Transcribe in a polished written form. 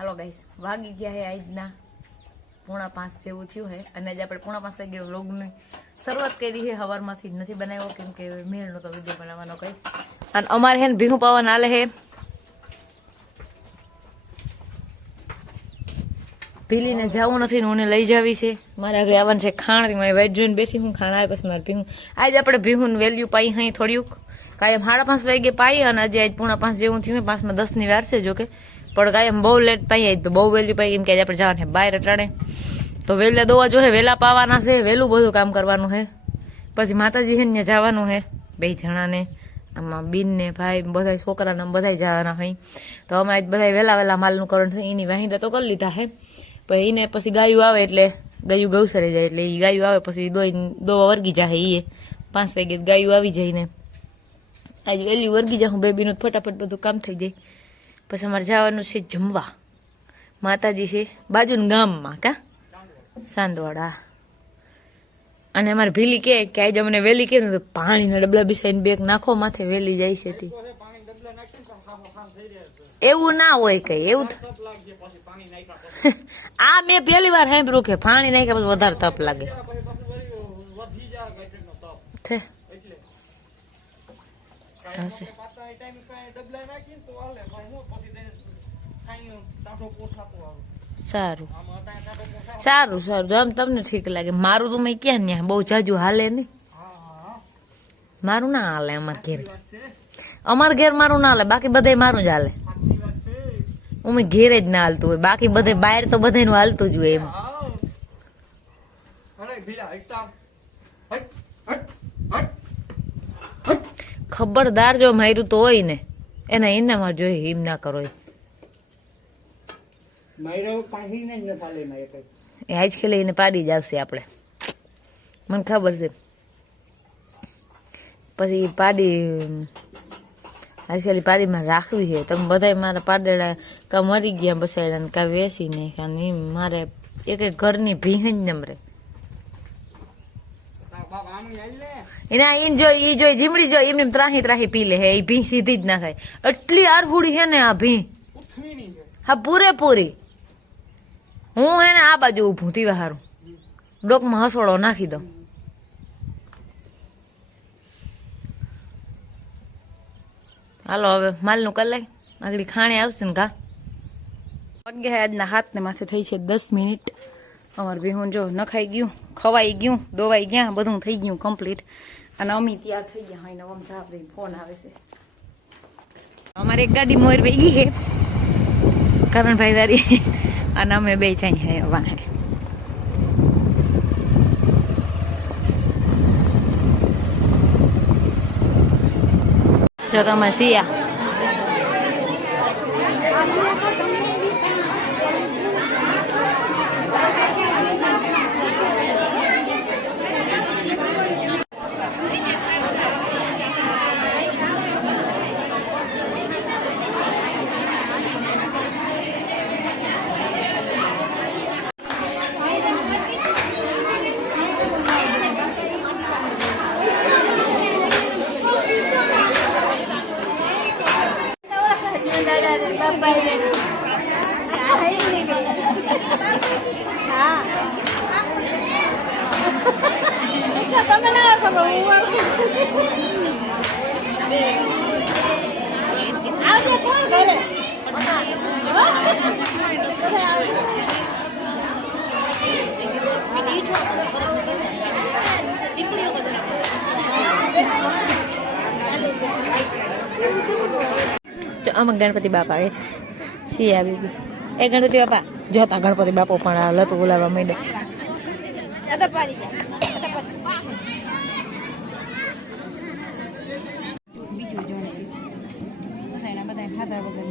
હાલો guys, વાગી ગયા હે આજના 4:45 જેવું થયું હે અને આજે આપણે 4:45 વાગે વ્લોગની શરૂઆત કરી છે. સવારમાંથી નથી બનાવ્યો કેમ કે મેળ નતો વિડીયો બનાવવાનો કઈ. અને અમારે હે ને ભીહું પાવા નાલે હે. ભીલીને જવું નથી ને હું લઈ જાવી છે. મારે આગળ આવવાનું છે ખાણ. મારી વાઈટ જોઈને બેઠી હું ખાણ આવે પછી મારે ભીહું. આજે આપણે ભીહું વેલ્યુ પાઈ અહીં થોડ્યુંક કાયમ 5:30 વાગે પાઈ અને આજે આજ 4:45 જેવું થયું. 5:10 વાર છે જોકે પણ કાયમ બહુ લેટ પાઈ તો બહુ વેલ્યુ પાઈ કેમ કે આજે આપણે જવાનું છે બહાર અટાણે તો વહેલા દોવા જો હે વહેલા પાવાના છે. વહેલું બધું કામ કરવાનું છે. પછી માતાજી હે ને જવાનું છે 2 જણાને આમાં બીન ને ભાઈ બધા છોકરાને બધા જવાના હોય તો અમે આજ બધા વહેલા માલનું કરણ છે એની વાહિંદા તો કરી લીધા હે. પછી એને પછી ગાયું આવે એટલે ગાયું ગૌસરે જાય એટલે એ ગાયું આવે પછી દોવા વર્ગી જાય. એ 5 વાગે ગાયું આવી જાય ને આજે વહેલી વર્ગી જાય. હું બેબીનું ફટાફટ બધું કામ થઈ જાય. પછી અમારે જવાનું છે જમવા. માતાજી છે બાજુના ગામમાં કા સાંદવાડા. અને અમારે ભીલી કે આજે અમને વેલી કે પાણીના ડબલા બિસાઈને બેગ નાખો માથે વેલી જાય છે તી. એવું ના હોય કઈ એવું આ મેં પહેલી વાર સાંભળ્યું કે પાણી નાખ્યા પછી વધારે તપ લાગે. સારું સારું સારું આમ તમને ઠીક લાગે. મારું તો મેં ક્યાં ન્યા બહુ જાજુ હાલે ને. મારું ના હાલે અમાર ઘેર મારું ના હાલે બાકી બધે મારું જ હાલે. હું ઘેરે જ ના હાલતું હોય બાકી બધે બહાર તો બધાનું હાલતું જ હોય એમ. ખબરદાર જો માર્યું તો હોય ને એના ઇનામાં જોઈએ એમ ના કરો. એ આજ ખેલે એને પાડી જ આવશે આપણે મને ખબર છે. પછી પાડી આજકાલ પાડીમાં રાખવી છે. તમે બધા મારા પાડેલા કા મરી ગયા બસાયેલા કા વેસી ને મારે એક ઘરની ભીહન નમરે એના ઈન જોઈ જીમડી જોઈ એમને ત્રાહી પી લે હે. એ ભી સીધી જ ના થાય એટલી આરહુડી છે ને આ ભી. હા પૂરેપૂરી. હું હે ને આ બાજુ ઊભું તીવા હારું ડોકમાં હસોડો નાખી દઉં. હાલો હવે માલનું કલાઈ આગળ ખાણે આવશે ને ઘા વાગ્યા આજના હાથને માથે થઈ છે 10 મિનિટ. અમારે ભીહું જો નખાઈ ગયું ખવાઈ ગયું દોવાઈ ગયા બધું થઈ ગયું કમ્પ્લીટ. અને અમી તૈયાર થઈ ગયા હોય ને આમ જવાબ દઈ ફોન આવે છે. અમારે એક ગાડી મોર વહી ગઈ છે કરણભાઈ દારી અને અમે બે જાય હે વાહે. જો તમે સિયા અમે ગણપતિ બાપા આવે સિયા બીબી એ ગણપતિ બાપા જોતા ગણપતિ બાપો પણ લતું બોલાવવા માંડે. બીજું જોઈશે બધા ખાધા વગર